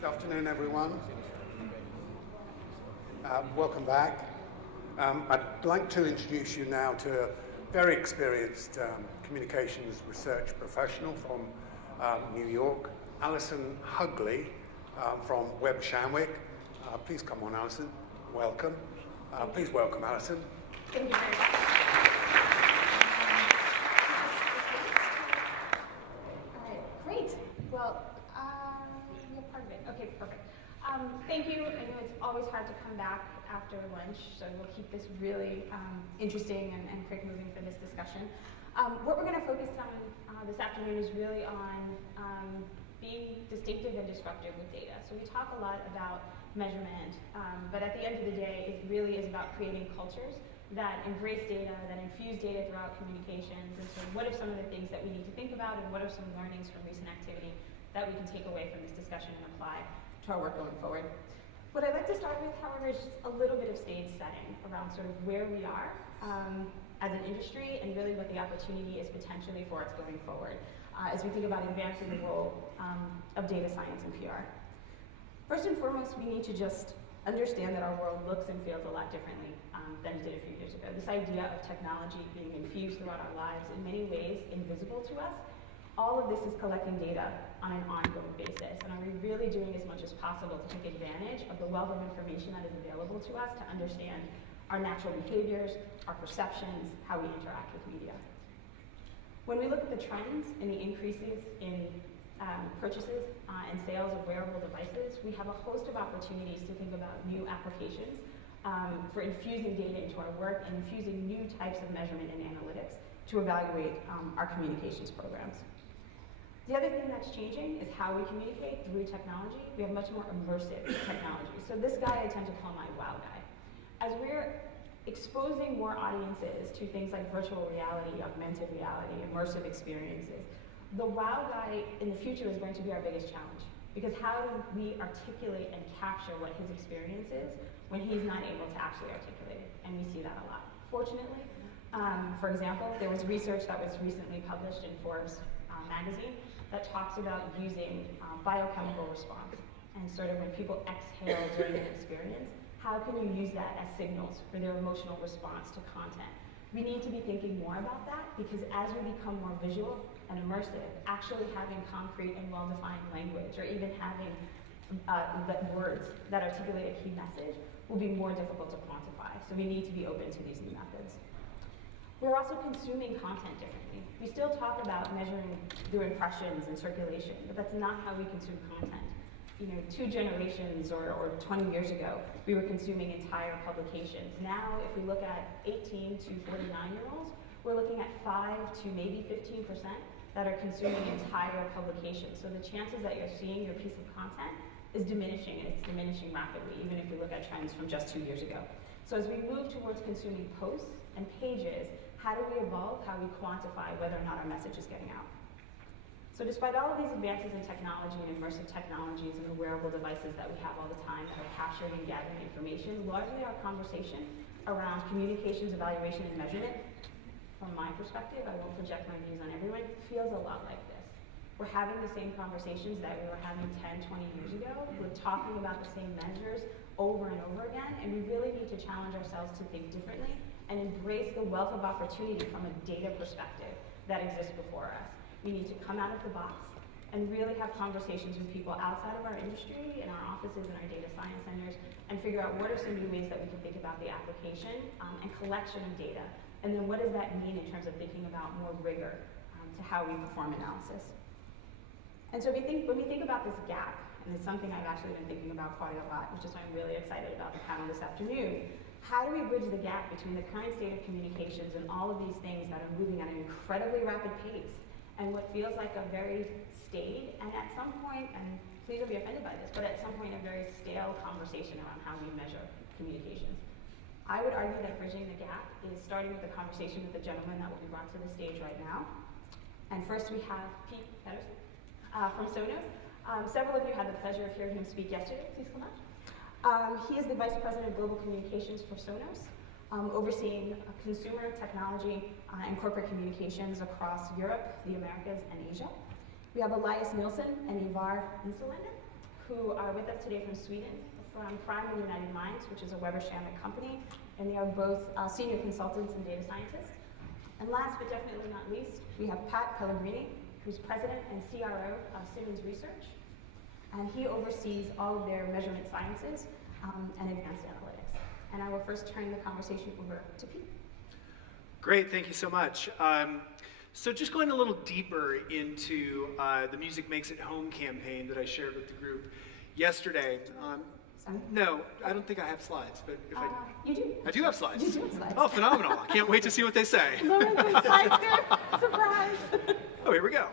Good afternoon, everyone. Welcome back. I'd like to introduce you now to a very experienced communications research professional from New York, Alison Hugley from Webb Shandwick. Please come on, Alison. Welcome. Please welcome Alison. Thank you very much. All right, great. Well, you're part of it. Okay, perfect. Thank you. I know it's always hard to come back after lunch, so we'll keep this really interesting and quick moving for this discussion. What we're going to focus on this afternoon is really on being distinctive and disruptive with data. So we talk a lot about measurement, but at the end of the day, it really is about creating cultures that embrace data, that infuse data throughout communications, and so what are some of the things that we need to think about, and what are some learnings from recent activity that we can take away from this discussion and apply to our work going forward. What I'd like to start with, however, is just a little bit of stage setting around sort of where we are as an industry, and really what the opportunity is potentially for us going forward as we think about advancing the role of data science and PR. First and foremost, we need to just understand that our world looks and feels a lot differently than it did a few years ago. This idea of technology being infused throughout our lives, in many ways invisible to us, all of this is collecting data on an ongoing basis. And are we really doing as much as possible to take advantage of the wealth of information that is available to us to understand our natural behaviors, our perceptions, how we interact with media? When we look at the trends and the increases in purchases and sales of wearable devices, we have a host of opportunities to think about new applications for infusing data into our work and infusing new types of measurement and analytics to evaluate our communications programs. The other thing that's changing is how we communicate through technology. We have much more immersive technology. So this guy I tend to call my wow guy. As we're exposing more audiences to things like virtual reality, augmented reality, immersive experiences, the wow guy in the future is going to be our biggest challenge. Because how do we articulate and capture what his experience is when he's not able to actually articulate it? And we see that a lot. Fortunately, for example, there was research that was recently published in Forbes magazine that talks about using biochemical response and sort of when people exhale during an experience, how can you use that as signals for their emotional response to content? We need to be thinking more about that, because as we become more visual and immersive, actually having concrete and well-defined language, or even having words that articulate a key message, will be more difficult to quantify. So we need to be open to these new methods. We're also consuming content differently. We still talk about measuring through impressions and circulation, but that's not how we consume content. You know, 2 generations or 20 years ago, we were consuming entire publications. Now, if we look at 18 to 49-year-olds, we're looking at 5 to maybe 15% that are consuming entire publications. So the chances that you're seeing your piece of content is diminishing, and it's diminishing rapidly, even if we look at trends from just 2 years ago. So as we move towards consuming posts and pages, how do we evolve how we quantify whether or not our message is getting out? So despite all of these advances in technology and immersive technologies and the wearable devices that we have all the time that are capturing and gathering information, largely our conversation around communications, evaluation, and measurement, from my perspective, I won't project my views on everyone, feels a lot like this. We're having the same conversations that we were having 10, 20 years ago. We're talking about the same measures over and over again, and we really need to challenge ourselves to think differently and embrace the wealth of opportunity from a data perspective that exists before us. We need to come out of the box and really have conversations with people outside of our industry, in our offices, and our data science centers, and figure out what are some new ways that we can think about the application and collection of data. And then what does that mean in terms of thinking about more rigor to how we perform analysis. And so when we think about this gap, and it's something I've actually been thinking about quite a lot, which is why I'm really excited about the panel this afternoon. How do we bridge the gap between the current state of communications and all of these things that are moving at an incredibly rapid pace and what feels like a very staid, and at some point, and please don't be offended by this, but at some point a very stale conversation around how we measure communications? I would argue that bridging the gap is starting with the conversation with the gentleman that will be brought to the stage right now. And first we have Pete Pedersen from Sonos. Several of you had the pleasure of hearing him speak yesterday. Please come up. He is the Vice President of Global Communications for Sonos, overseeing consumer technology and corporate communications across Europe, the Americas, and Asia. We have Elias Nielsen and Ivar Insulander, who are with us today from Sweden, from Prime and United Minds, which is a Weber Shandwick company, and they are both senior consultants and data scientists. And last but definitely not least, we have Pat Pellegrini, who's president and CRO of Simmons Research, and he oversees all of their measurement sciences and advanced analytics. And I will first turn the conversation over to Pete. Great, thank you so much. So just going a little deeper into the Music Makes It Home campaign that I shared with the group yesterday. No, I don't think I have slides, but if You do. I do have slides. You do have slides. Oh, phenomenal. I can't wait to see what they say. Lauren's in slides here. Surprise. Oh, here we go.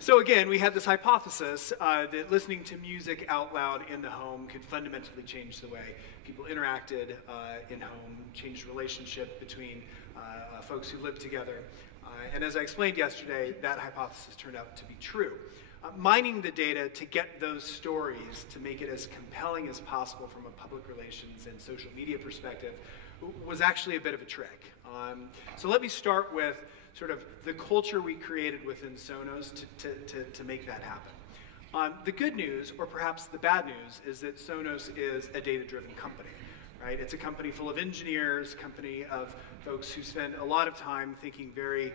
So again, we had this hypothesis that listening to music out loud in the home could fundamentally change the way people interacted in home, change the relationship between folks who live together. And as I explained yesterday, that hypothesis turned out to be true. Mining the data to get those stories, to make it as compelling as possible from a public relations and social media perspective, was actually a bit of a trick. So let me start with sort of the culture we created within Sonos to make that happen. The good news, or perhaps the bad news, is that Sonos is a data-driven company. Right? It's a company full of engineers, a company of folks who spend a lot of time thinking very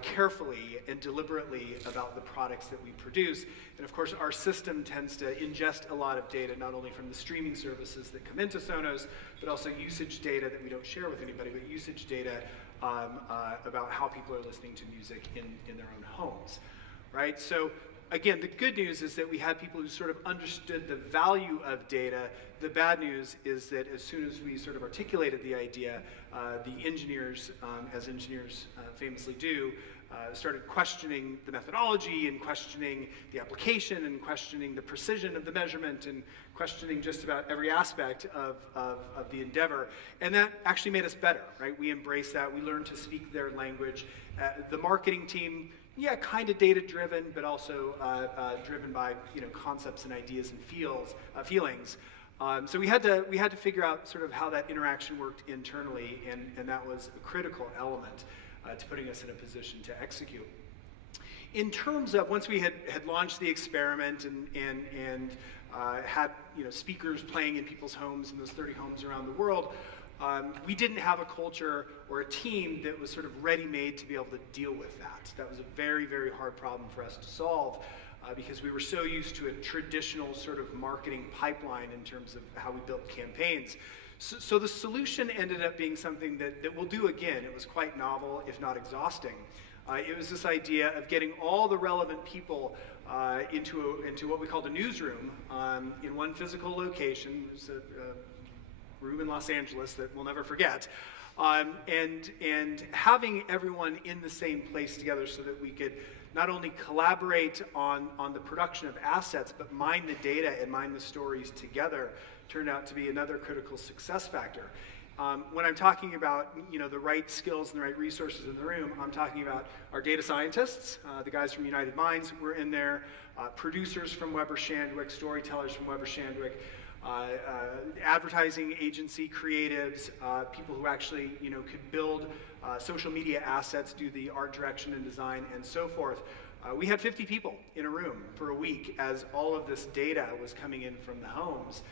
carefully and deliberately about the products that we produce. And of course, our system tends to ingest a lot of data, not only from the streaming services that come into Sonos, but also usage data that we don't share with anybody, but usage data about how people are listening to music in their own homes. Right? So again, the good news is that we had people who sort of understood the value of data. The bad news is that as soon as we sort of articulated the idea, the engineers, as engineers famously do, started questioning the methodology and questioning the application and questioning the precision of the measurement and questioning just about every aspect of the endeavor. And that actually made us better, right? We embraced that. We learned to speak their language. The marketing team, yeah, kind of data-driven, but also driven by concepts and ideas and feelings. So we had to figure out sort of how that interaction worked internally, and that was a critical element to putting us in a position to execute. In terms of once we had launched the experiment and had speakers playing in people's homes in those 30 homes around the world, we didn't have a culture or a team that was sort of ready-made to be able to deal with that. That was a very, very hard problem for us to solve because we were so used to a traditional sort of marketing pipeline in terms of how we built campaigns. So the solution ended up being something that we'll do again. It was quite novel, if not exhausting. It was this idea of getting all the relevant people into what we called a newsroom in one physical location. It was a room in Los Angeles that we'll never forget, and having everyone in the same place together so that we could not only collaborate on the production of assets, but mine the data and mine the stories together turned out to be another critical success factor. When I'm talking about the right skills and the right resources in the room, I'm talking about our data scientists, the guys from United Minds were in there, producers from Weber Shandwick, storytellers from Weber Shandwick, advertising agency creatives, people who actually could build social media assets, do the art direction and design, and so forth. We had 50 people in a room for a week as all of this data was coming in from the homes,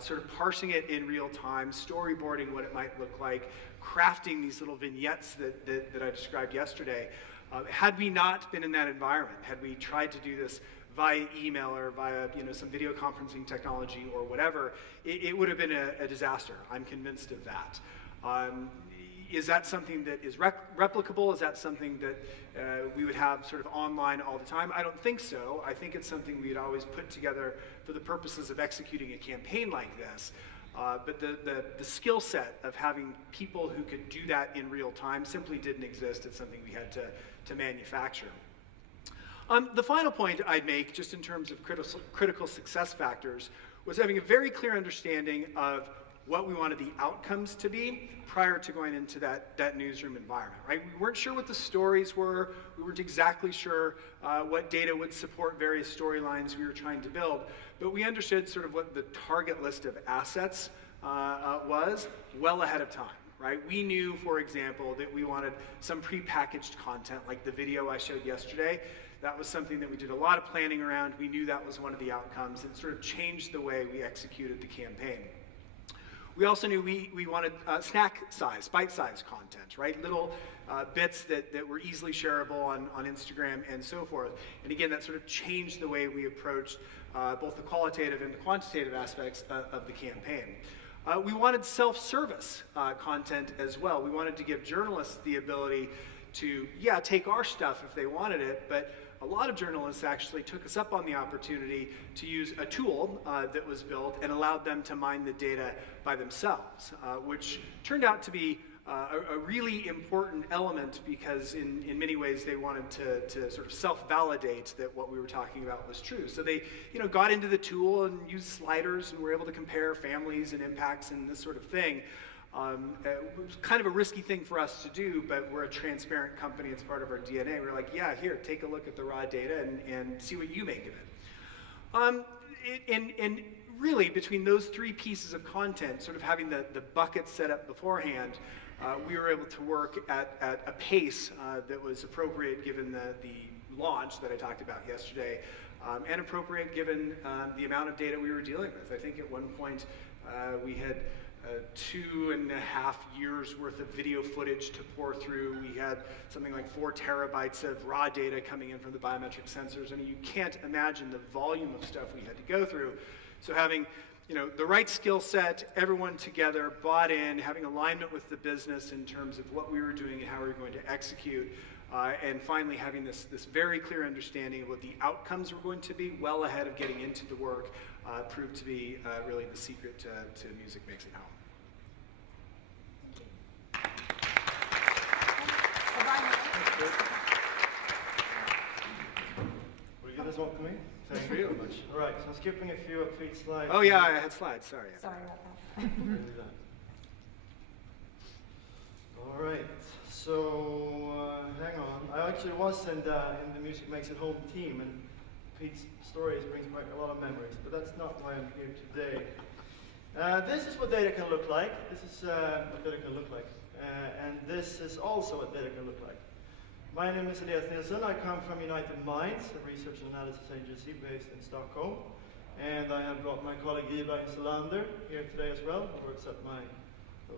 sort of parsing it in real time, storyboarding what it might look like, crafting these little vignettes that I described yesterday. Had we not been in that environment, had we tried to do this via email or via some video conferencing technology or whatever, it would have been a disaster. I'm convinced of that. Is that something that is replicable? Is that something that we would have sort of online all the time? I don't think so. I think it's something we'd always put together for the purposes of executing a campaign like this. But the skill set of having people who could do that in real time simply didn't exist. It's something we had to manufacture. The final point I'd make, just in terms of critical success factors, was having a very clear understanding of what we wanted the outcomes to be prior to going into that newsroom environment, right? We weren't sure what the stories were. We weren't exactly sure what data would support various storylines we were trying to build, but we understood sort of what the target list of assets was well ahead of time. Right? We knew, for example, that we wanted some prepackaged content like the video I showed yesterday. That was something that we did a lot of planning around. We knew that was one of the outcomes. It sort of changed the way we executed the campaign. We also knew we wanted snack size, bite-sized content, right? Little bits that were easily shareable on Instagram and so forth. And again, that sort of changed the way we approached both the qualitative and the quantitative aspects of the campaign. We wanted self-service content as well. We wanted to give journalists the ability to, take our stuff if they wanted it, but a lot of journalists actually took us up on the opportunity to use a tool that was built and allowed them to mine the data by themselves, which turned out to be a really important element because in many ways they wanted to sort of self-validate that what we were talking about was true. So they got into the tool and used sliders and were able to compare families and impacts and this sort of thing. It was kind of a risky thing for us to do, but we're a transparent company. It's part of our DNA. We're like, here, take a look at the raw data and see what you make of it. And really, between those three pieces of content, sort of having the bucket set up beforehand, we were able to work at a pace that was appropriate given the launch that I talked about yesterday, and appropriate given the amount of data we were dealing with. I think at one point we had 2.5 years worth of video footage to pour through. We had something like 4 terabytes of raw data coming in from the biometric sensors. I mean, you can't imagine the volume of stuff we had to go through. So having the right skill set, everyone together, bought in, having alignment with the business in terms of what we were doing and how we were going to execute, and finally having this very clear understanding of what the outcomes were going to be well ahead of getting into the work proved to be really the secret to Music Makes It Home. Will you give this one to me? Thank you very much. All right, so I'm skipping a few of Pete's slides. Oh yeah, I had slides, sorry. Sorry about that. All right, so hang on. I actually was in the Music Makes It Home team, and Pete's stories brings back a lot of memories, but that's not why I'm here today. This is what data can look like. This is what data can look like. And this is also what data can look like. My name is Elias Nilsson. I come from United Minds, a research and analysis agency based in Stockholm. And I have brought my colleague Eva Insulander here today as well, who works at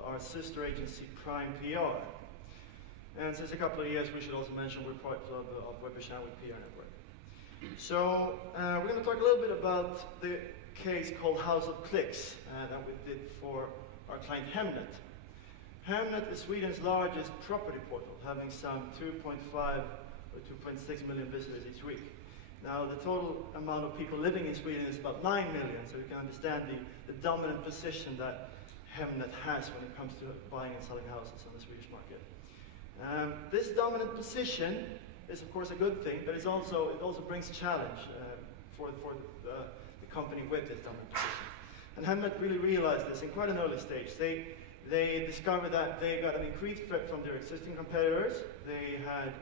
our sister agency, Prime PR. And since a couple of years, we should also mention we're part of Weber Shandwick PR Network. So we're going to talk a little bit about the case called House of Clicks that we did for our client Hemnet. Hemnet is Sweden's largest property portal, having some 2.5 or 2.6 million visitors each week. Now, the total amount of people living in Sweden is about 9 million, so you can understand the dominant position that Hemnet has when it comes to buying and selling houses on the Swedish market. This dominant position is, of course, a good thing, but it also brings challenge for the company with this dominant position. And Hemnet really realized this in quite an early stage. They discovered that they got an increased threat from their existing competitors. They had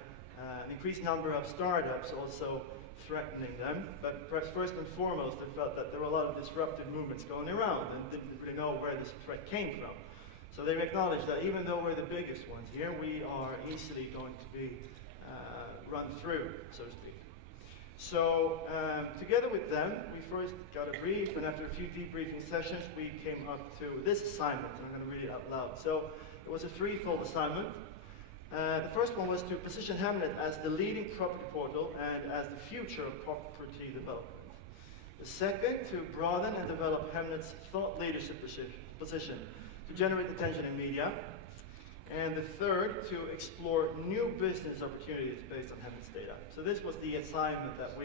an increased number of startups also threatening them. But perhaps first and foremost, they felt that there were a lot of disruptive movements going around and didn't really know where this threat came from. So they acknowledged that even though we're the biggest ones here, we are easily going to be run through, so to speak. So together with them, we first got a brief, and after a few debriefing sessions, we came up to this assignment, and I'm going to read it out loud. So it was a threefold assignment. The first one was to position Hemnet as the leading property portal and as the future of property development. The second, to broaden and develop Hemnet's thought leadership position to generate attention in media. And the third, to explore new business opportunities based on Hemnet's data. So this was the assignment that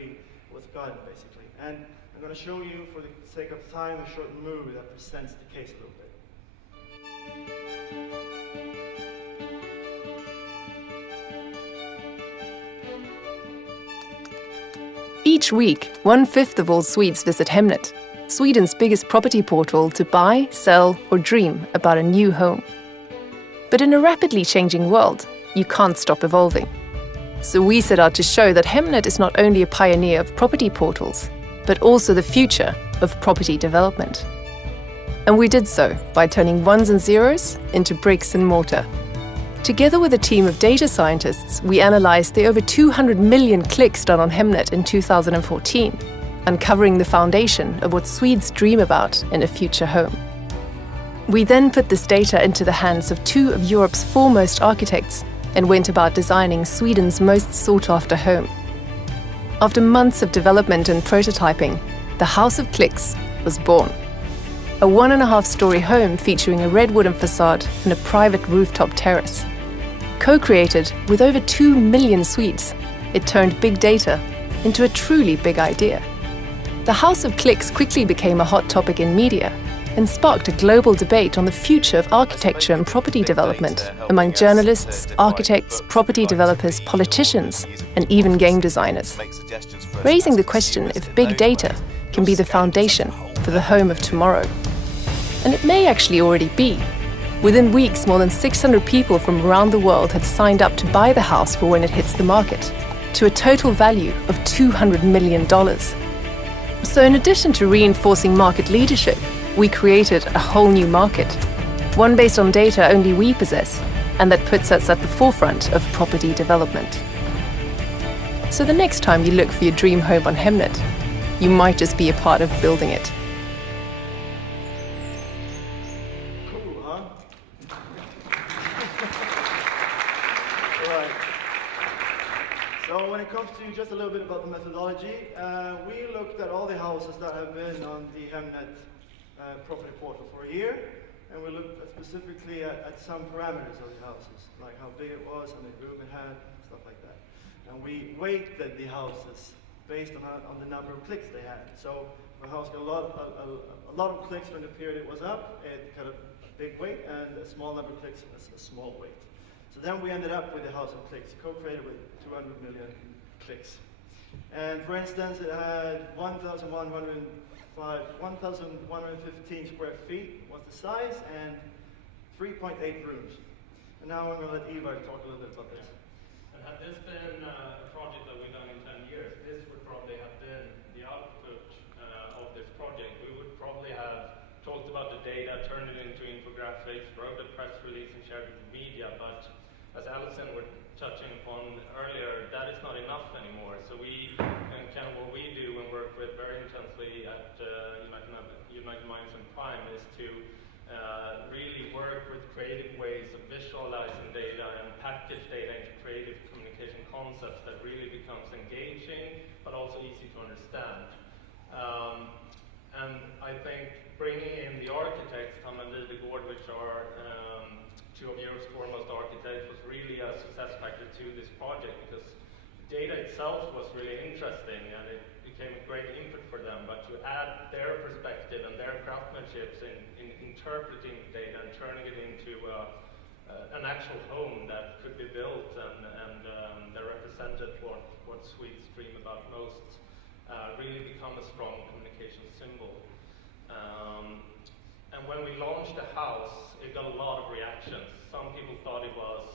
was gotten, basically. And I'm going to show you, for the sake of time, a short movie that presents the case a little bit. Each week, 1/5 of all Swedes visit Hemnet, Sweden's biggest property portal to buy, sell, or dream about a new home. But in a rapidly changing world, you can't stop evolving. So we set out to show that Hemnet is not only a pioneer of property portals, but also the future of property development. And we did so by turning ones and zeros into bricks and mortar. Together with a team of data scientists, we analyzed the over 200 million clicks done on Hemnet in 2014, uncovering the foundation of what Swedes dream about in a future home. We then put this data into the hands of two of Europe's foremost architects and went about designing Sweden's most sought-after home. After months of development and prototyping, the House of Clicks was born. A 1.5-story home featuring a red wooden facade and a private rooftop terrace. Co-created with over 2 million Swedes, it turned big data into a truly big idea. The House of Clicks quickly became a hot topic in media and sparked a global debate on the future of architecture and property development among journalists, architects, property developers, politicians, and even game designers, raising the question if big data can be the foundation for the home of tomorrow. And it may actually already be. Within weeks, more than 600 people from around the world had signed up to buy the house for when it hits the market, to a total value of $200 million. So in addition to reinforcing market leadership, we created a whole new market, one based on data only we possess, and that puts us at the forefront of property development. So the next time you look for your dream home on Hemnet, you might just be a part of building it. Cool, huh? All right. So when it comes to just a little bit about the methodology, we looked at all the houses that have been on the Hemnet property portal for a year, and we looked specifically at some parameters of the houses, like how big it was, how many rooms it had, stuff like that. And we weighted the houses based on the number of clicks they had. So if a house got a lot of clicks when the period it was up, it got a big weight, and a small number of clicks was a small weight. So then we ended up with the House of Clicks, co-created with 200 million clicks. And for instance, it had 1,115 square feet was the size, and 3.8 rooms. And now I'm going to let Ivar talk a little bit about this. And had this been a project that we've done in 10 years, this would probably have been the output of this project. We would probably have talked about the data, turned it into infographics, wrote a press release and shared it with media, but as Alison was touching upon earlier, that is not enough anymore. So we, and kind of what we do and work with very intensely at United Minds and Prime is to really work with creative ways of visualizing data and package data into creative communication concepts that really becomes engaging, but also easy to understand. And I think bringing in the architects, Tom and Lide Gård, which are two of Europe's foremost architects, was really a success factor to this project, because the data itself was really interesting and it became a great input for them, but to add their perspective and their craftsmanship in interpreting the data and turning it into an actual home that could be built and that represented what Swedes dream about most, really become a strong communication symbol. And when we launched the house, it got a lot of reactions. Some people thought it was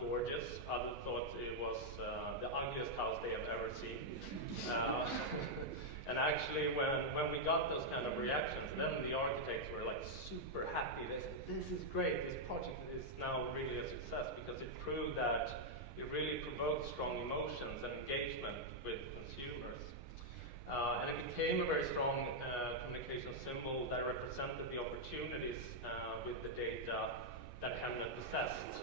gorgeous, others thought it was the ugliest house they have ever seen. And actually, when we got those kind of reactions, then the architects were like super happy. They said, this is great, this project is now really a success, because it proved that it really provoked strong emotions and engagement with consumers. And it became a very strong communication symbol that represented the opportunities with the data that Hemnet possessed.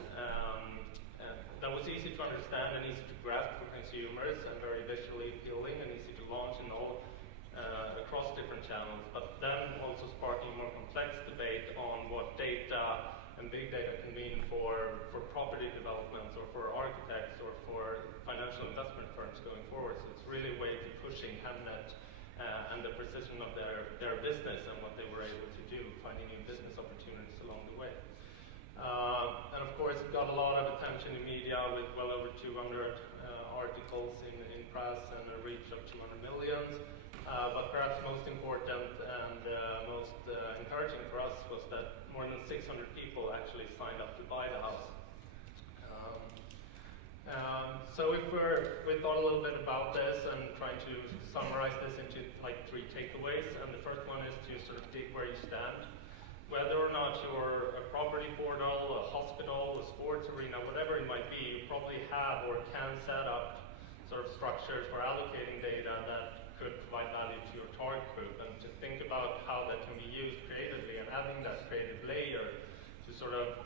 That was easy to understand and easy to grasp for consumers, and very visually appealing and easy to launch in all across different channels, but then also sparking a more complex debate on what data and big data can mean for property developments or for architects or for financial investment firms going forward. So it's really a way to pushing Hemnet and the precision of their business and what they were able to do, finding new business opportunities along the way. And of course, it got a lot of attention in media with well over 200 articles in press and a reach of 200 million. But perhaps most important and most encouraging for us was that more than 600 people actually signed up to buy the house. So we thought a little bit about this and trying to summarize this into like 3 takeaways. And the first one is to sort of dig where you stand. whether or not you're a property portal, a hospital, a sports arena, whatever it might be, you probably have or can set up sort of structures for allocating data that could provide value to your target group, and to think about how that can be used creatively and having that creative layer to sort of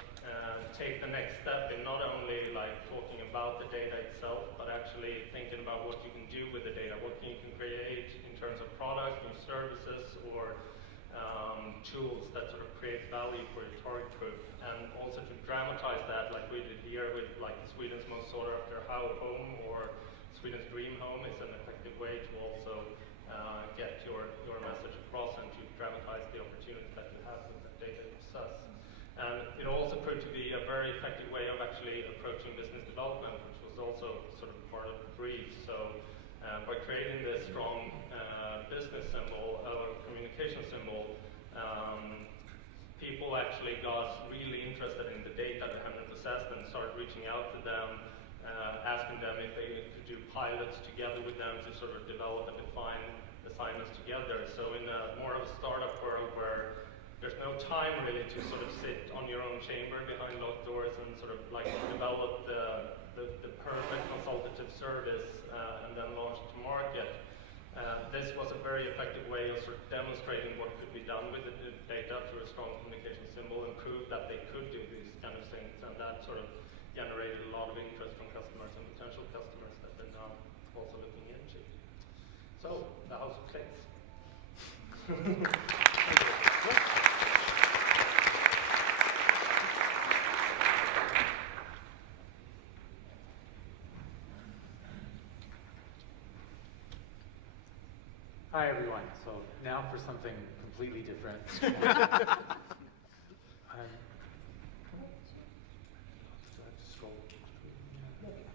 take the next step in not only like talking about the data itself, but actually thinking about what you can do with the data, what you can create in terms of products, new services, or tools that sort of create value for your target group, and also to dramatize that like we did here with like Sweden's most sought after home, or Sweden's dream home is an effective way to also get your message across and to dramatize the opportunities that you have with the data you possess. And it also proved to be a very effective way of actually approaching business development, which was also sort of part of the brief. So by creating this strong business symbol, or communication symbol, people actually got really interested in the data that Hemnet possessed and started reaching out to them, asking them if they could do pilots together with them to sort of develop and define assignments together. So in a more of a startup world where there's no time really to sort of sit on your own chamber behind locked doors and sort of like develop the perfect consultative service and then launch it to market. This was a very effective way of sort of demonstrating what could be done with the data through a strong communication symbol, and prove that they could do these kind of things, and that sort of generated a lot of interest from customers and potential customers that they're now also looking into. So, the house of clicks. Hi everyone. So now for something completely different.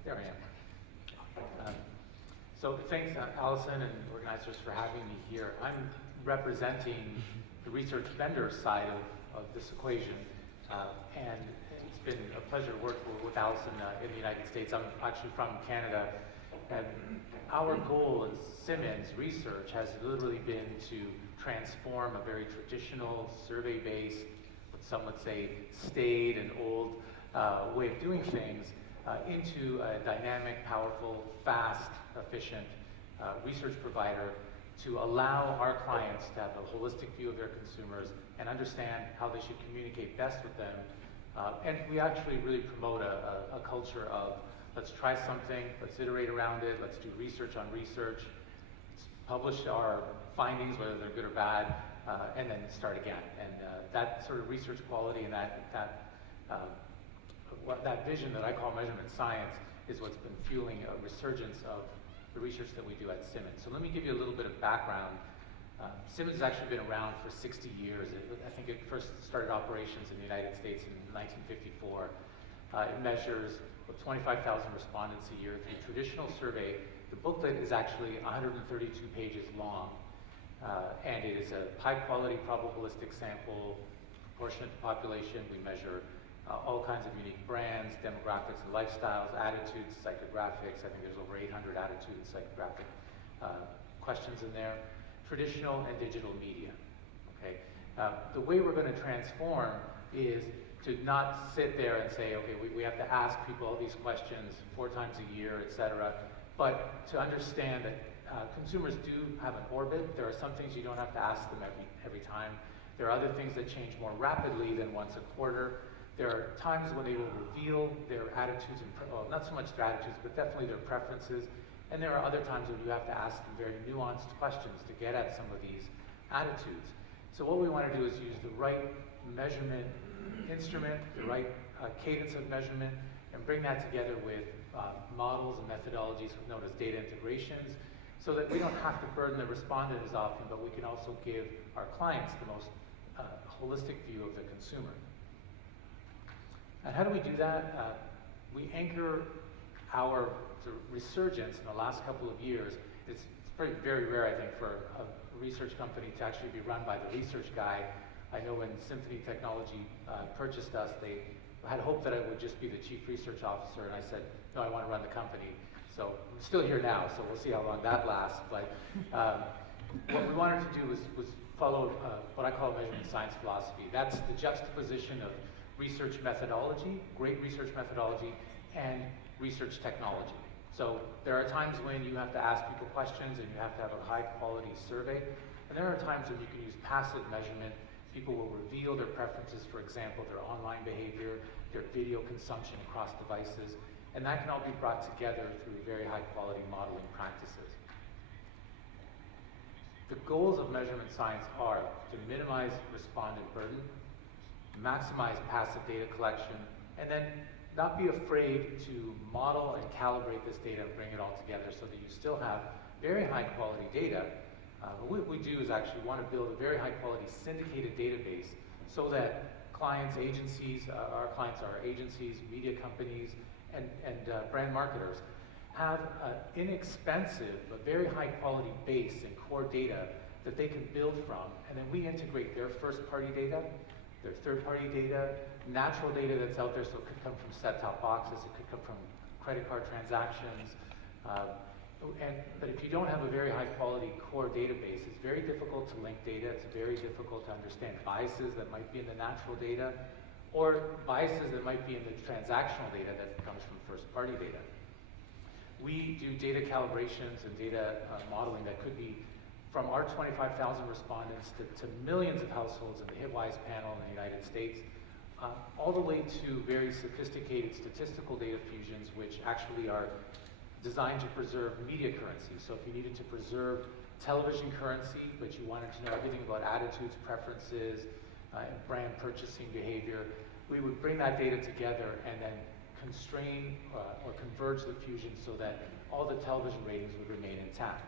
There I am. So thanks, Allison and organizers, for having me here. I'm representing the research vendor side of this equation, and it's been a pleasure to work with Allison in the United States. I'm actually from Canada, and our goal as Simmons Research has literally been to transform a very traditional survey-based, what some would say staid and old way of doing things into a dynamic, powerful, fast, efficient research provider to allow our clients to have a holistic view of their consumers and understand how they should communicate best with them. And we actually really promote a culture of let's try something, let's iterate around it, let's do research on research, let's publish our findings, whether they're good or bad, and then start again. And that sort of research quality and that vision that I call measurement science is what's been fueling a resurgence of the research that we do at Simmons. So let me give you a little bit of background. Simmons has actually been around for 60 years. I think it first started operations in the United States in 1954. It measures 25,000 respondents a year through traditional survey. The booklet is actually 132 pages long, and it is a high-quality probabilistic sample, proportionate to population. We measure all kinds of unique brands, demographics and lifestyles, attitudes, psychographics. I think there's over 800 attitude and psychographic questions in there. Traditional and digital media. Okay, the way we're going to transform is to not sit there and say, okay, we have to ask people all these questions 4 times a year, etc., but to understand that consumers do have an orbit. There are some things you don't have to ask them every time. There are other things that change more rapidly than once a quarter. There are times when they will reveal their attitudes, and well, not so much their attitudes, but definitely their preferences. And there are other times when you have to ask them very nuanced questions to get at some of these attitudes. So what we want to do is use the right measurement instrument, the right cadence of measurement, and bring that together with models and methodologies known as data integrations, so that we don't have to burden the respondent as often, but we can also give our clients the most holistic view of the consumer. And how do we do that? We anchor our resurgence in the last couple of years. It's pretty very rare, I think, for a research company to actually be run by the research guy. I know when Symphony Technology purchased us, they had hoped that I would just be the chief research officer, and I said, no, I want to run the company. So I'm still here now, so we'll see how long that lasts. But what we wanted to do was follow what I call measurement science philosophy. That's the juxtaposition of research methodology, great research methodology, and research technology. So there are times when you have to ask people questions and you have to have a high quality survey, and there are times when you can use passive measurement. People will reveal their preferences, for example, their online behavior, their video consumption across devices, and that can all be brought together through very high quality modeling practices. The goals of measurement science are to minimize respondent burden, maximize passive data collection, and then not be afraid to model and calibrate this data and bring it all together so that you still have very high quality data. But what we do is actually want to build a very high quality syndicated database so that clients, agencies, our clients are agencies, media companies, and brand marketers have an inexpensive but very high quality base and core data that they can build from, and then we integrate their first party data, their third party data, natural data that's out there, so it could come from set-top boxes, it could come from credit card transactions, but if you don't have a very high quality core database, it's very difficult to link data, it's very difficult to understand biases that might be in the natural data, or biases that might be in the transactional data that comes from first party data. We do data calibrations and data modeling that could be from our 25,000 respondents to millions of households in the Hitwise panel in the United States, all the way to very sophisticated statistical data fusions, which actually are designed to preserve media currency. So if you needed to preserve television currency, but you wanted to know everything about attitudes, preferences, and brand purchasing behavior, we would bring that data together and then constrain or converge the fusion so that all the television ratings would remain intact.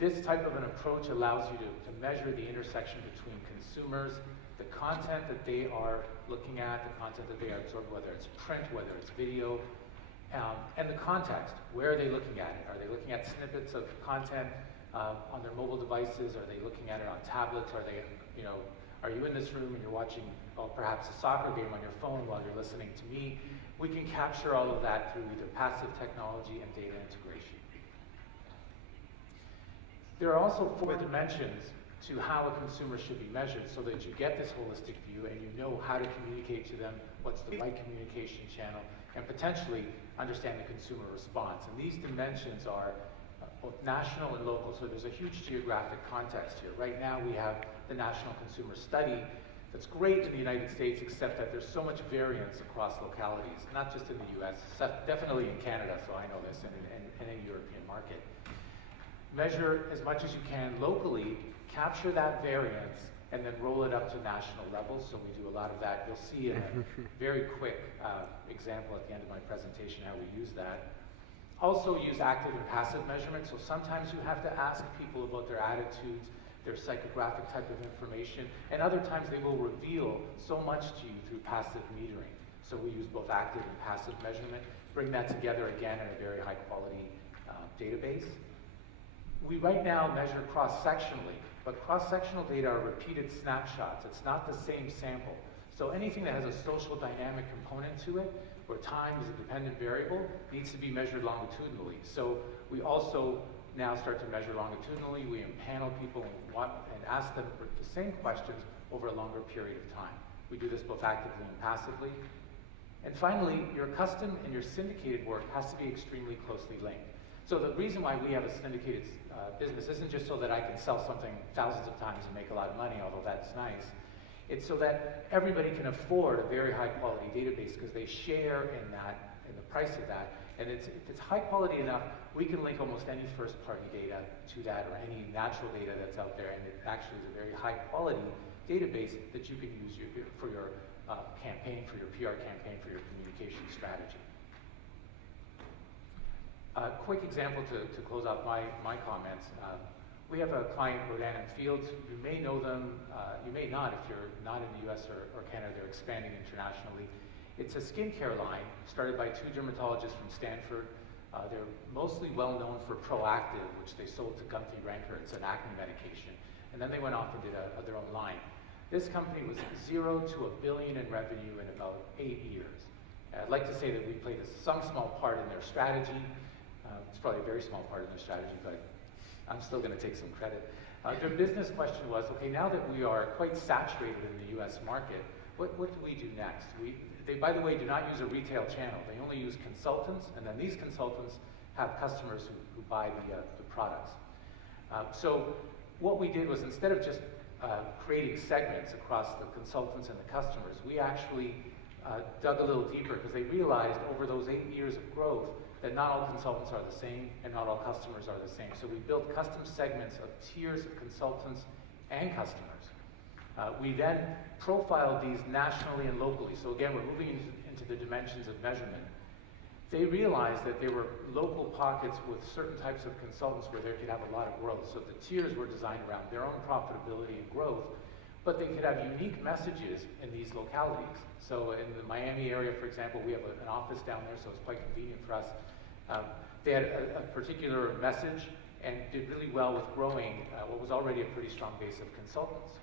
This type of an approach allows you to measure the intersection between consumers, the content that they are looking at, the content that they are absorbing, whether it's print, whether it's video, and the context. Where are they looking at it? Are they looking at snippets of content on their mobile devices? Are they looking at it on tablets? Are they, are you in this room and you're watching, perhaps a soccer game on your phone while you're listening to me? We can capture all of that through either passive technology and data integration. There are also 4 dimensions to how a consumer should be measured so that you get this holistic view and you know how to communicate to them, what's the right communication channel, and potentially understand the consumer response. And these dimensions are both national and local, so there's a huge geographic context here. Right now we have the National Consumer Study that's great in the United States, except that there's so much variance across localities, not just in the US, definitely in Canada, so I know this, and in a European market. Measure as much as you can locally, capture that variance, and then roll it up to national levels. So we do a lot of that. You'll see in a very quick example at the end of my presentation how we use that. Also use active and passive measurement. So sometimes you have to ask people about their attitudes, their psychographic type of information, and other times they will reveal so much to you through passive metering. So we use both active and passive measurement, bring that together again in a very high quality database. We right now measure cross-sectionally, but cross-sectional data are repeated snapshots. It's not the same sample. So anything that has a social dynamic component to it, where time is a dependent variable, needs to be measured longitudinally. So we also now start to measure longitudinally. We empanel people and ask them for the same questions over a longer period of time. We do this both actively and passively. And finally, your custom and your syndicated work has to be extremely closely linked. So the reason why we have a syndicated business isn't just so that I can sell something thousands of times and make a lot of money, although that's nice. It's so that everybody can afford a very high quality database because they share in the price of that. And if it's high quality enough, we can link almost any first party data to that or any natural data that's out there. And it actually is a very high quality database that you can use for your campaign, for your PR campaign, for your communication strategy. A quick example to close out my comments. We have a client, Rodan & Fields. You may know them, you may not if you're not in the US or Canada. They're expanding internationally. It's a skincare line started by 2 dermatologists from Stanford. They're mostly well known for Proactive, which they sold to Gunther Renker. It's an acne medication. And then they went off and did their own line. This company was 0 to $1 billion in revenue in about 8 years. I'd like to say that we played some small part in their strategy. It's probably a very small part of their strategy, but I'm still going to take some credit. The business question was, okay, now that we are quite saturated in the US market, what do we do next? They, by the way, do not use a retail channel. They only use consultants, and then these consultants have customers who buy the products. So what we did was, instead of just creating segments across the consultants and the customers, we actually dug a little deeper, because they realized over those 8 years of growth that not all consultants are the same and not all customers are the same. So we built custom segments of tiers of consultants and customers. We then profiled these nationally and locally. So again, we're moving into the dimensions of measurement. They realized that there were local pockets with certain types of consultants where they could have a lot of growth. So the tiers were designed around their own profitability and growth, but they could have unique messages in these localities. So in the Miami area, for example, we have an office down there, so it's quite convenient for us. They had a particular message and did really well with growing what was already a pretty strong base of consultants.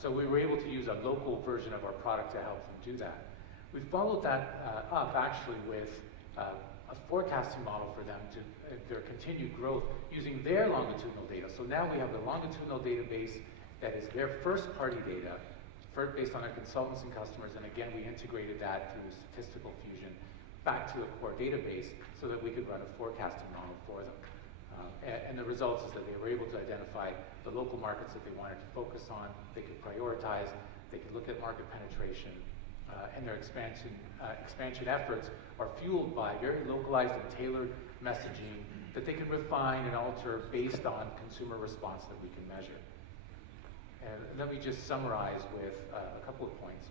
So we were able to use a local version of our product to help them do that. We followed that up actually with a forecasting model for them to their continued growth using their longitudinal data. So now we have the longitudinal database that is their first-party data based on our consultants and customers, and again, we integrated that through statistical fusion back to a core database so that we could run a forecasting model for them. And the results is that they were able to identify the local markets that they wanted to focus on, they could prioritize, they could look at market penetration, and their expansion efforts are fueled by very localized and tailored messaging that they can refine and alter based on consumer response that we can measure. And let me just summarize with a couple of points.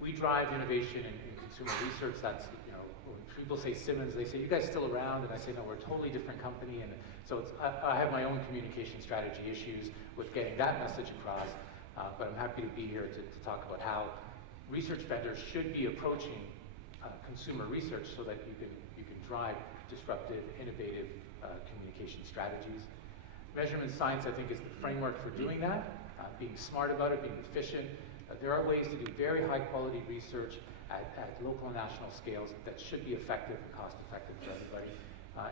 We drive innovation in consumer research. That's, you know, when people say Simmons, they say, "You guys still around?" And I say, "No, we're a totally different company." And so I have my own communication strategy issues with getting that message across, but I'm happy to be here to talk about how research vendors should be approaching consumer research so that you can drive disruptive, innovative communication strategies. Measurement science, I think, is the framework for doing that, being smart about it, being efficient. There are ways to do very high-quality research at local and national scales that should be effective and cost-effective for everybody.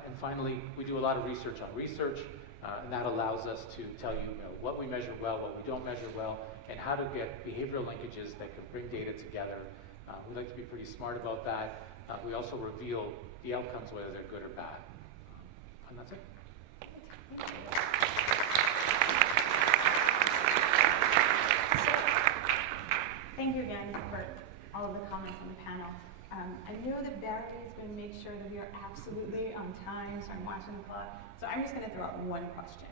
And finally, we do a lot of research on research, and that allows us to tell you, what we measure well, what we don't measure well, and how to get behavioral linkages that can bring data together. We like to be pretty smart about that. We also reveal the outcomes, whether they're good or bad. And that's it. Thank you again for all of the comments on the panel. I know that Barry is going to make sure that we are absolutely on time, so I'm watching the clock. So I'm just going to throw out one question.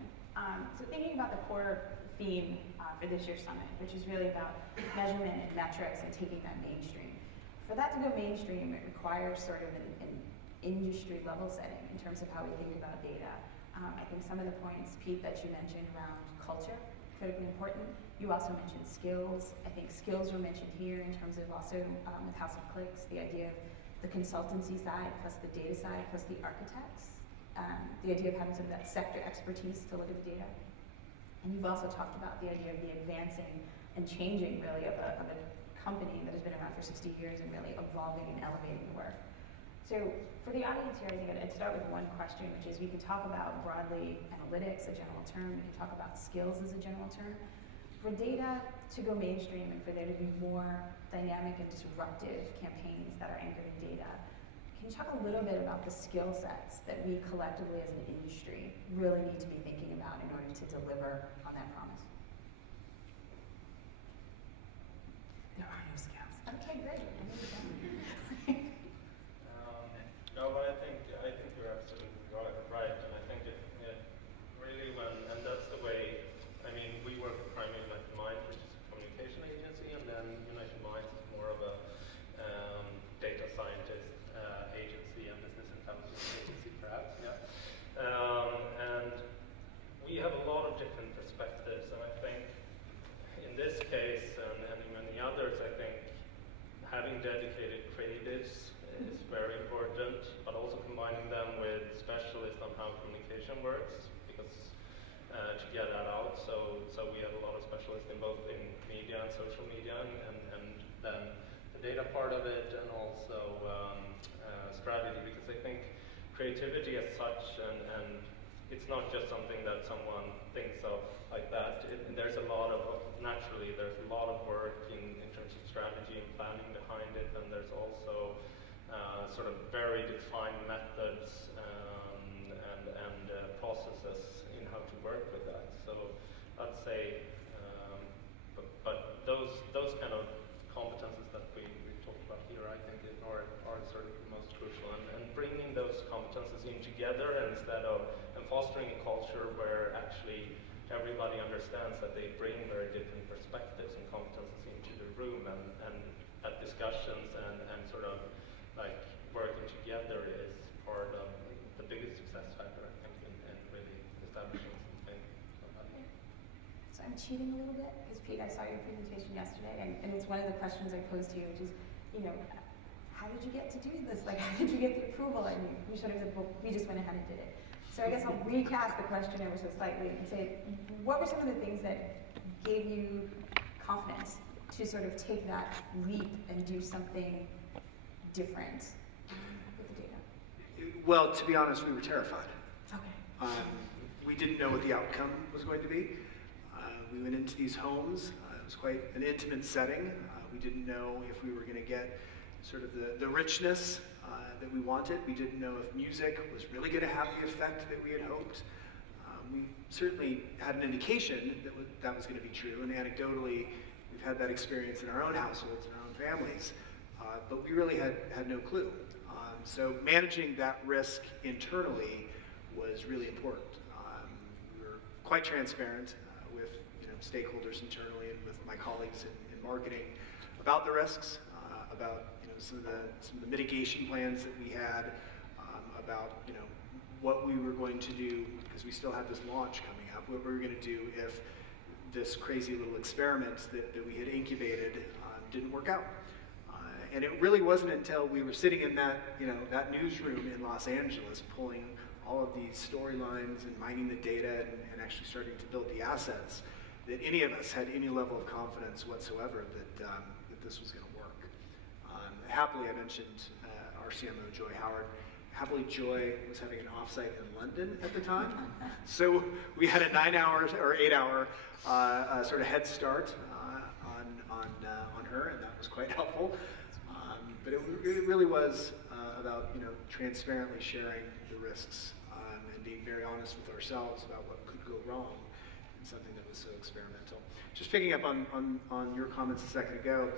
So thinking about the core theme for this year's summit, which is really about measurement and metrics and taking that mainstream. For that to go mainstream, it requires sort of an industry level setting in terms of how we think about data. I think some of the points, Pete, that you mentioned around culture, critically important. You also mentioned skills. I think skills were mentioned here in terms of also with House of Clicks, the idea of the consultancy side plus the data side plus the architects. The idea of having some of that sector expertise to look at the data. And you've also talked about the idea of the advancing and changing really of a company that has been around for 60 years and really evolving and elevating the work. So for the audience here, I think I'd start with one question, which is we could talk about broadly analytics, a general term. We can talk about skills as a general term. For data to go mainstream and for there to be more dynamic and disruptive campaigns that are anchored in data, can you talk a little bit about the skill sets that we collectively as an industry really need to be thinking about in order to deliver on that promise? There are no skills. Okay, great. No, but I think you're absolutely right, and I think it really and that's the way. I mean, we work with Primary United Minds, which is a communication agency, and then United Minds is more of a data scientist agency and business intelligence agency, perhaps. Yeah. And we have a lot of different perspectives, and I think in this case and in many others, I think having dedicated creatives is very important, but also combining them with specialists on how communication works, because to get that out. So we have a lot of specialists in both in media and social media, and then the data part of it, and also strategy, because I think creativity as such and it's not just something that someone thinks of like that. There's a lot of, naturally, there's a lot of work in terms of strategy and planning behind it, and there's also sort of very defined methods and processes in how to work with that. So I'd say, but those kind of competences that we talked about here, I think are sort of the most crucial, and bringing those competences in together instead of, and fostering a culture where actually everybody understands that they bring very different perspectives and competences into the room, and that discussions and sort of like working together is part of the biggest success factor, I think, in really establishing something like that. So I'm cheating a little bit, because Pete, I saw your presentation yesterday, and it's one of the questions I posed to you, which is, how did you get to do this? Like, how did you get the approval? And you sort of said, well, we just went ahead and did it. So I guess I'll recast the question ever so slightly and say, what were some of the things that gave you confidence to sort of take that leap and do something different with the data? Well, to be honest, we were terrified. Okay. We didn't know what the outcome was going to be. We went into these homes. It was quite an intimate setting. We didn't know if we were going to get sort of the richness that we wanted. We didn't know if music was really going to have the effect that we had hoped. We certainly had an indication that was going to be true, and anecdotally, we've had that experience in our own households and our own families, but we really had no clue. So managing that risk internally was really important. We were quite transparent with stakeholders internally and with my colleagues in marketing about the risks, about some of the mitigation plans that we had, about what we were going to do, because we still had this launch coming up, what we were going to do if this crazy little experiment that we had incubated didn't work out. And it really wasn't until we were sitting in that that newsroom in Los Angeles, pulling all of these storylines and mining the data and actually starting to build the assets, that any of us had any level of confidence whatsoever that this was going to work. Happily, I mentioned our CMO, Joy Howard. Happily, Joy was having an offsite in London at the time, so we had a 9-hour or 8-hour sort of head start on her, and that was quite helpful. But it really was about transparently sharing the risks and being very honest with ourselves about what could go wrong in something that was so experimental. Just picking up on your comments a second ago,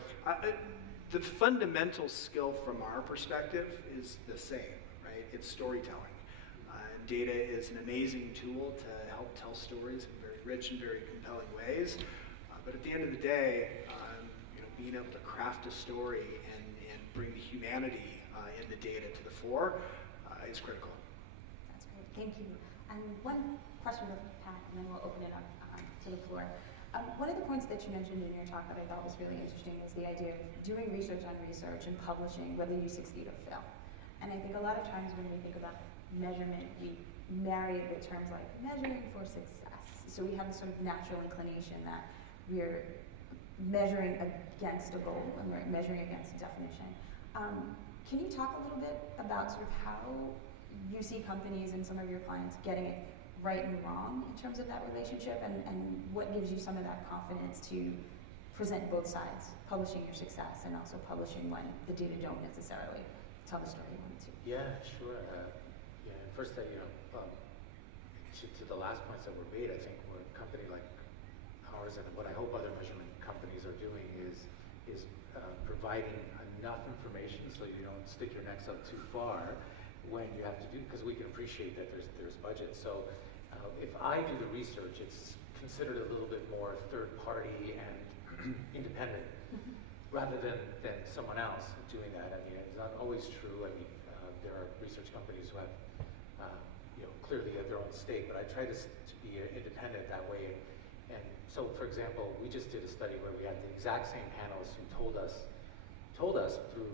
the fundamental skill from our perspective is the same, right? It's storytelling. And data is an amazing tool to help tell stories in very rich and very compelling ways. But at the end of the day, being able to craft a story and bring the humanity in the data to the fore is critical. That's great, thank you. And one question for Pat, and then we'll open it up to the floor. One of the points that you mentioned in your talk that I thought was really interesting was the idea of doing research on research and publishing, whether you succeed or fail. And I think a lot of times when we think about measurement, we marry it with terms like measuring for success. So we have this sort of natural inclination that we're measuring against a goal and we're measuring against a definition. Can you talk a little bit about sort of how you see companies and some of your clients getting it right and wrong in terms of that relationship, and what gives you some of that confidence to present both sides, publishing your success and also publishing when the data don't necessarily tell the story you want it to? Yeah, sure. First, to the last points that were made, I think what a company like ours and what I hope other measurement companies are doing is providing enough information so you don't stick your necks out too far when you have to do, because we can appreciate that there's budget. So if I do the research, it's considered a little bit more third party and independent rather than someone else doing that. I mean, it's not always true. I mean, there are research companies who have, clearly have their own stake, but I try to be independent that way. And so, for example, we just did a study where we had the exact same panelists who told us through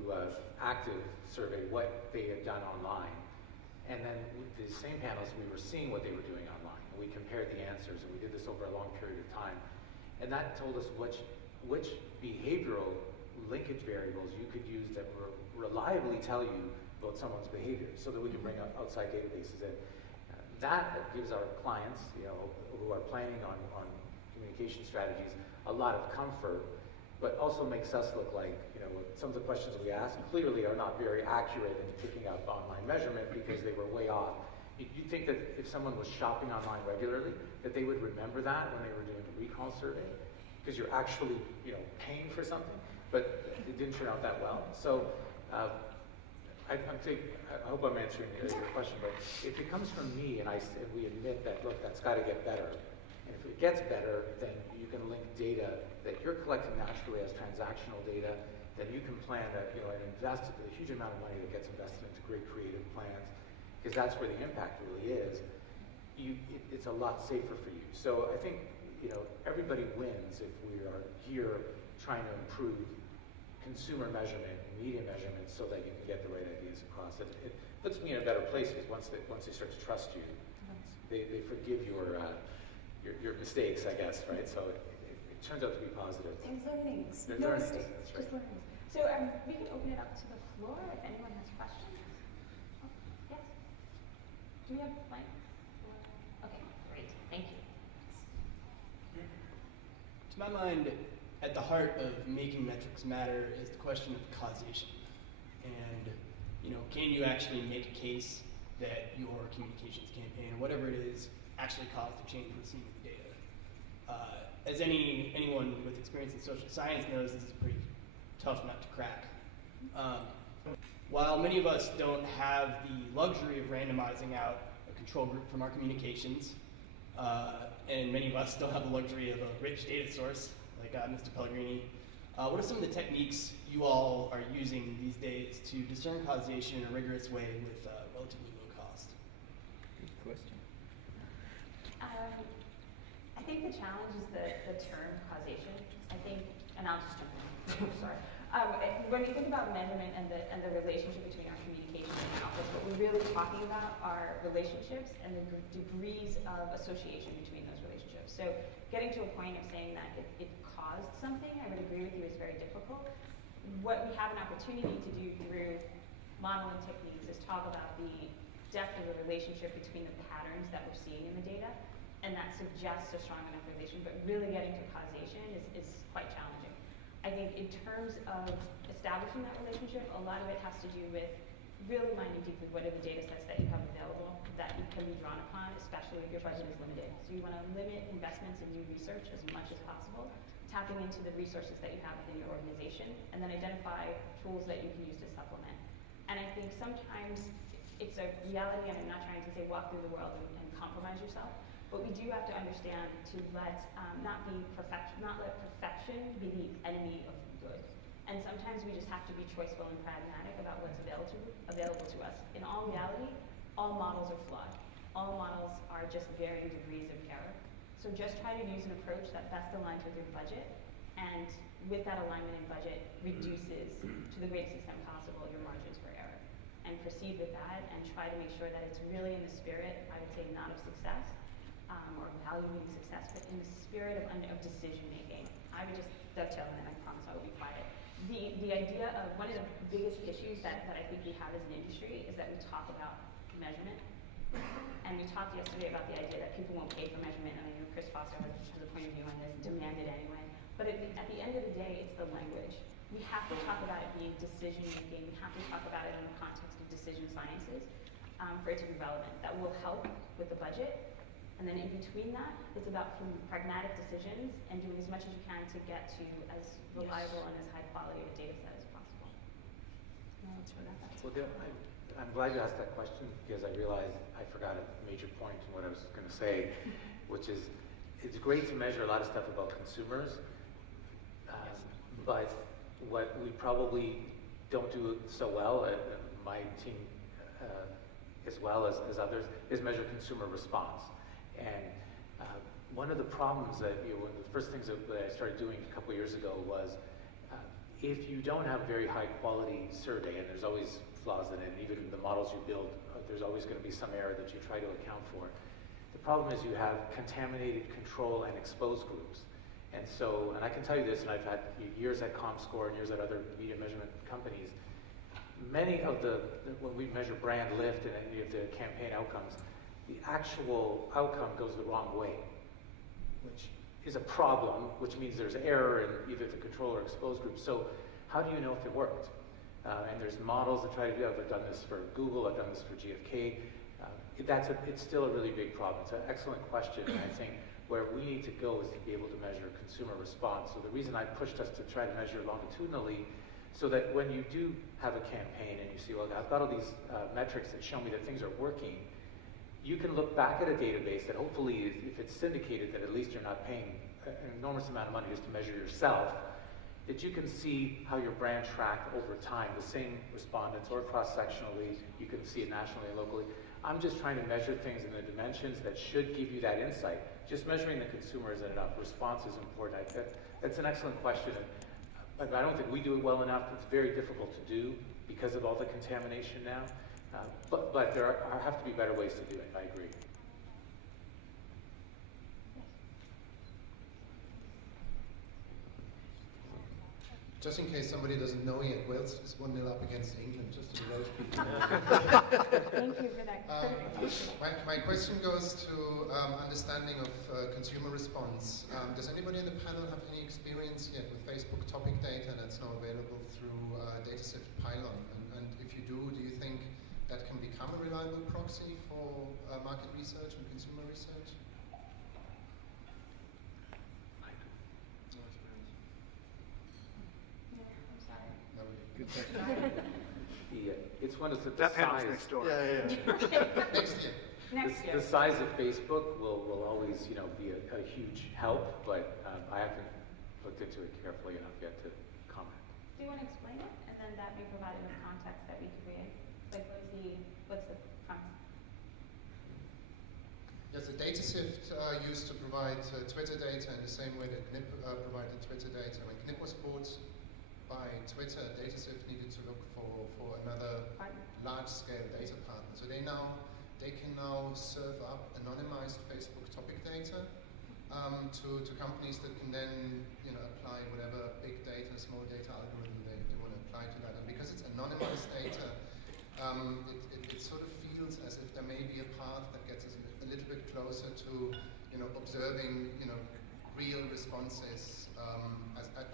active survey what they had done online. And then with the same panelists, we were seeing what they were doing online. And we compared the answers, and we did this over a long period of time. And that told us which behavioral linkage variables you could use that reliably tell you about someone's behavior, so that we can bring up outside databases in. That gives our clients, who are planning on communication strategies, a lot of comfort, but also makes us look like, some of the questions we ask clearly are not very accurate in picking up online measurement because they were way off. You'd think that if someone was shopping online regularly, that they would remember that when they were doing a recall survey, because you're actually, paying for something, but it didn't turn out that well. So I hope I'm answering your question, but if it comes from me and we admit that, look, that's got to get better, and if it gets better, then you can link data that you're collecting naturally as transactional data, then you can plan and invest a huge amount of money that gets invested into great creative plans, because that's where the impact really is. It's a lot safer for you. So I think everybody wins if we are here trying to improve consumer measurement and media measurement so that you can get the right ideas across. It puts me in a better place because once they start to trust you, they forgive your mistakes, I guess, right? So it turns out to be positive. And learnings. They're No learnings, mistakes, that's right. just learnings. So we can open it up to the floor if anyone has questions. Oh, yes. Do we have mic? Okay, great. Thank you. To my mind, at the heart of making metrics matter is the question of causation. And, can you actually make a case that your communications campaign, or whatever it is, actually caused a change in the scene of the data? As anyone with experience in social science knows, this is a pretty tough nut to crack. While many of us don't have the luxury of randomizing out a control group from our communications, and many of us still have the luxury of a rich data source, like Mr. Pellegrini, what are some of the techniques you all are using these days to discern causation in a rigorous way with relatively low cost? Good question. I think the challenge is the term causation. I think, and I'll just jump in. Sorry. When we think about measurement and the relationship between our communication and outputs, what we're really talking about are relationships and the degrees of association between those relationships. So getting to a point of saying that it caused something, I would agree with you, is very difficult. What we have an opportunity to do through modeling techniques is talk about the depth of the relationship between the patterns that we're seeing in the data, and that suggests a strong enough relation, but really getting to causation is quite challenging. I think in terms of establishing that relationship, a lot of it has to do with really minding deeply what are the data sets that you have available that you can be drawn upon, especially if your budget is limited. So you want to limit investments in new research as much as possible, tapping into the resources that you have within your organization, and then identify tools that you can use to supplement. And I think sometimes it's a reality, and I'm not trying to say walk through the world and compromise yourself, but we do have to understand to let not let perfection be the enemy of good. And sometimes we just have to be choiceful and pragmatic about what's available to us. In all reality, all models are flawed. All models are just varying degrees of error. So just try to use an approach that best aligns with your budget, and with that alignment in budget, reduces to the greatest extent possible your margins for error. And proceed with that and try to make sure that it's really in the spirit, I would say, not of success, or valuing success, but in the spirit of decision making. I would just dovetail, and then I promise I will be quiet. The idea of one of the biggest issues that I think we have as an industry is that we talk about measurement. And we talked yesterday about the idea that people won't pay for measurement, and I know Chris Foster has a point of view on this, demand it anyway. But at the end of the day, it's the language. We have to talk about it being decision making. We have to talk about it in the context of decision sciences for it to be relevant. That will help with the budget. And then in between that, it's about pragmatic decisions and doing as much as you can to get to as reliable and as high quality of a data set as possible. Well, I'm glad you asked that question, because I realized I forgot a major point in what I was going to say, which is it's great to measure a lot of stuff about consumers, but what we probably don't do so well, my team as well as others, is measure consumer response. And one of the problems that, one of the first things that I started doing a couple years ago was if you don't have a very high quality survey, and there's always flaws in it, and even the models you build, there's always going to be some error that you try to account for. The problem is you have contaminated control and exposed groups. And so, and I can tell you this, and I've had years at ComScore and years at other media measurement companies, many of when we measure brand lift and any of the campaign outcomes, the actual outcome goes the wrong way, which is a problem, which means there's error in either the control or exposed group. So how do you know if it worked? And there's models that try to do that. I've done this for Google, I've done this for GfK. It's still a really big problem. It's an excellent question, and I think where we need to go is to be able to measure consumer response. So the reason I pushed us to try to measure longitudinally, so that when you do have a campaign and you see, well, I've got all these metrics that show me that things are working, you can look back at a database that hopefully, if it's syndicated, that at least you're not paying an enormous amount of money just to measure yourself, that you can see how your brand tracked over time, the same respondents or cross-sectionally, you can see it nationally and locally. I'm just trying to measure things in the dimensions that should give you that insight. Just measuring the consumer isn't enough. Response is important. That's an excellent question. I don't think we do it well enough. It's very difficult to do because of all the contamination now. But there have to be better ways to do it. I agree. Just in case somebody doesn't know yet, Wales is 1-0 up against England, just to the Welsh people. Thank you for that clarification. My question goes to understanding of consumer response. Does anybody in the panel have any experience yet with Facebook topic data that's now available through DataSift Pylon? And if you do you think that can become a reliable proxy for market research and consumer research? It's one of the That panel's size. next door. Yeah. Next year. Next year. The size of Facebook will always, be a huge help, but I haven't looked into it carefully enough yet to comment. Do you want to explain it? And then that may provide enough context that we can create. Like, what's the context? Yes, the DataSift used to provide Twitter data in the same way that GNIP provided Twitter data. When GNIP was bought by Twitter, DataSift needed to look for another large-scale data partner. So they can now serve up anonymized Facebook topic data to companies that can then apply whatever big data, small data algorithm they want to apply to that. And because it's anonymized data, it sort of feels as if there may be a path that gets us a little bit closer to observing real responses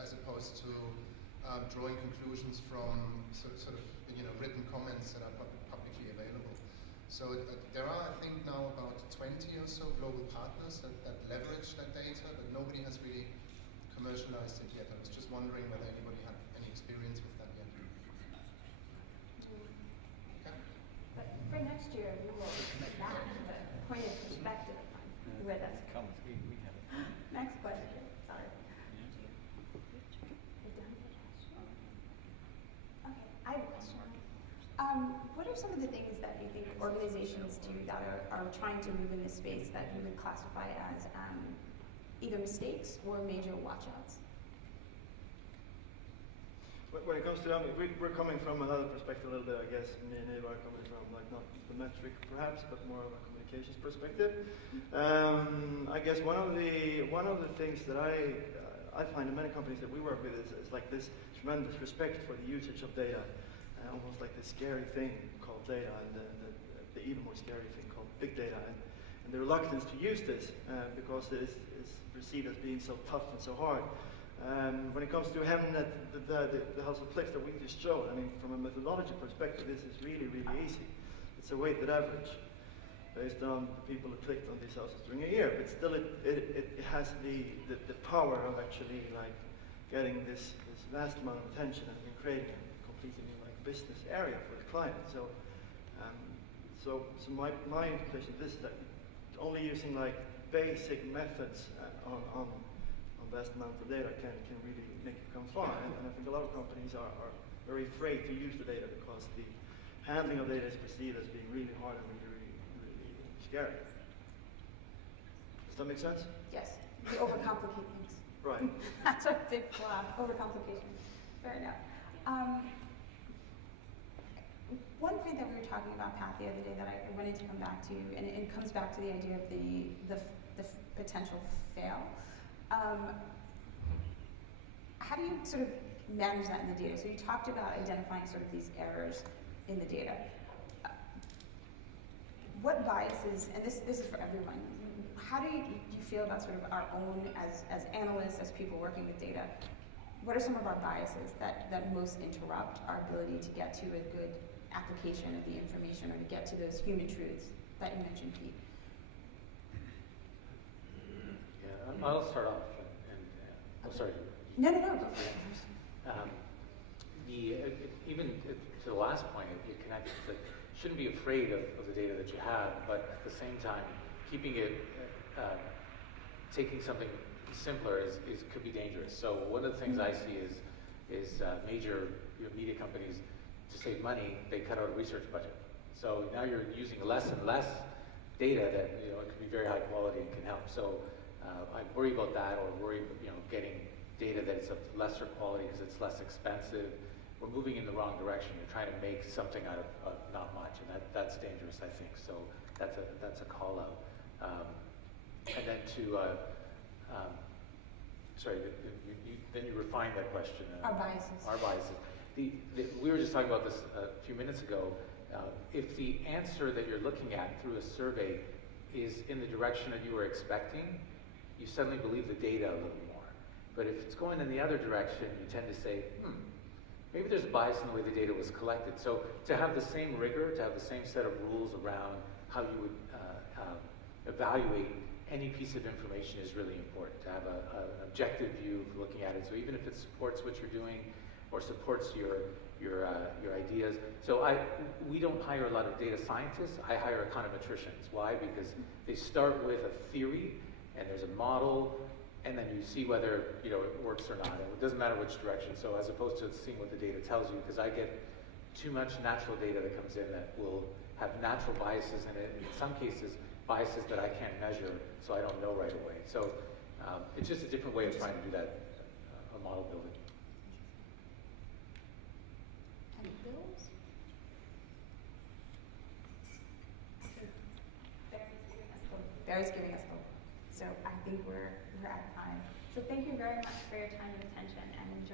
as opposed to drawing conclusions from sort of written comments that are publicly available. So there are, I think, now about 20 or so global partners that leverage that data, but nobody has really commercialized it yet. I was just wondering whether anybody had any experience with that yet. Okay. But for next year, we will put that the point of perspective on where that's Come, we have it. Next question. Sorry. Okay, I have a question. What are some of the things that you think organizations do that are trying to move in this space that you would classify as either mistakes or major watchouts? When it comes to, we're coming from another perspective a little bit, I guess. Me and Eva are coming from not the metric perhaps, but more of a communications perspective. I guess one of the things that I find in many companies that we work with is like this tremendous respect for the usage of data, almost like this scary thing called data, and the even more scary thing called big data, and the reluctance to use this because it is perceived as being so tough and so hard. When it comes to Hemnet, the House of Clicks that we just showed, I mean, from a methodology perspective, this is really, really easy. It's a weighted average based on the people who clicked on these houses during a year, but still it has the power of actually like getting this vast amount of attention and creating a completely new business area for the client. So my implication of this is that only using like basic methods on vast amounts of data can really make it come far. And I think a lot of companies are very afraid to use the data because the handling of data is perceived as being really hard and really scary. Does that make sense? Yes, we overcomplicate things. Right. That's a big flaw, overcomplication. Fair enough. One point that we were talking about, Pat, the other day that I wanted to come back to, and it comes back to the idea of the potential fail. How do you sort of manage that in the data? So you talked about identifying sort of these errors in the data. what biases, and this is for everyone, how do you feel about sort of our own, as analysts, as people working with data, what are some of our biases that most interrupt our ability to get to a good application of the information or to get to those human truths that you mentioned, Pete? Yeah, I'll start off oh, sorry. No, go for it. Even to the last point, it connects that shouldn't be afraid of the data that you have, but at the same time, keeping it, taking something simpler could be dangerous. So one of the things I see is major media companies, to save money, they cut out a research budget. So now you're using less and less data that it can be very high quality and can help. So I worry about that, or worry getting data that is of lesser quality because it's less expensive. We're moving in the wrong direction. You're trying to make something out of not much, and that's dangerous, I think. So that's a call out. And then to then you refine that question. Our biases. Our biases. We were just talking about this a few minutes ago. If the answer that you're looking at through a survey is in the direction that you were expecting, you suddenly believe the data a little more. But if it's going in the other direction, you tend to say, maybe there's a bias in the way the data was collected. So to have the same rigor, to have the same set of rules around how you would evaluate any piece of information is really important. To have an objective view of looking at it. So even if it supports what you're doing or supports your ideas. So we don't hire a lot of data scientists. I hire econometricians. Why? Because they start with a theory and there's a model, and then you see whether it works or not. And it doesn't matter which direction. So as opposed to seeing what the data tells you, because I get too much natural data that comes in that will have natural biases in it. In some cases, biases that I can't measure, so I don't know right away. So it's just a different way of trying to do that, model building. Any bills? Barry's giving us the. So I think we're out of time. So thank you very much for your time and attention, and enjoy.